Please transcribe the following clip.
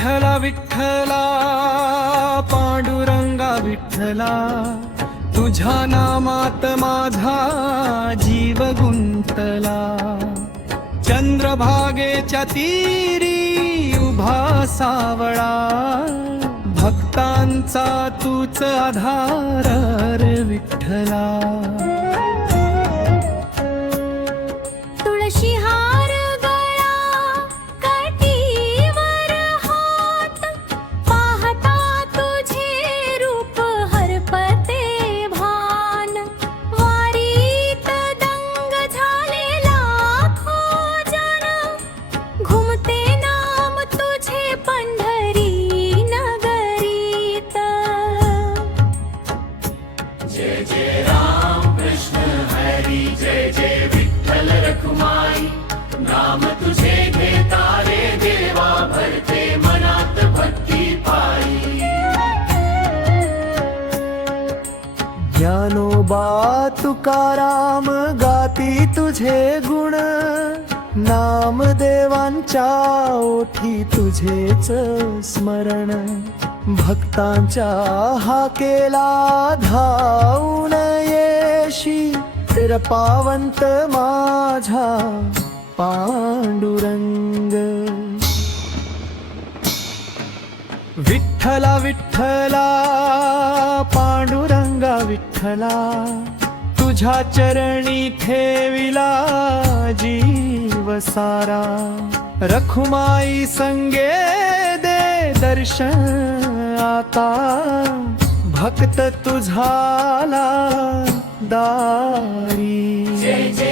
विठ्ठला विठ्ठला पांडुरंगा विठ्ठला, तुझ्या नामात माझा जीव गुंतला। चंद्रभागेच्या तीरी उभा सावळा, भक्तांचा तूच आधार रे विठ्ठला। तुळशी हार गळा कटीवर हात, पाहता तुझे रूप हरपते भान। वारीत दंग झाले लाखो जन, घुमते नाम तुझे पंढरी नगरीत। जय जय राम कृष्ण हरी, जय जय विठ्ठल रखुमाई। नाम तुझे घेता रे देवा, भरते मनात भक्ती पायी। ज्ञानोबा तुकाराम गाती तुझे गुण, नामदेवांच्या ओठी तुझेच स्मरण। भक्तांच्या हाकेला धावून येशी, कृपावंत माझा पांडुरंग। विठ्ठला विठ्ठला पांडुरंगा विठ्ठला, तुझ्या चरणी ठेविला जीव सारा। रखुमाई संगे दे दर्शन आता, भक्त तुझाला दारी। जय जय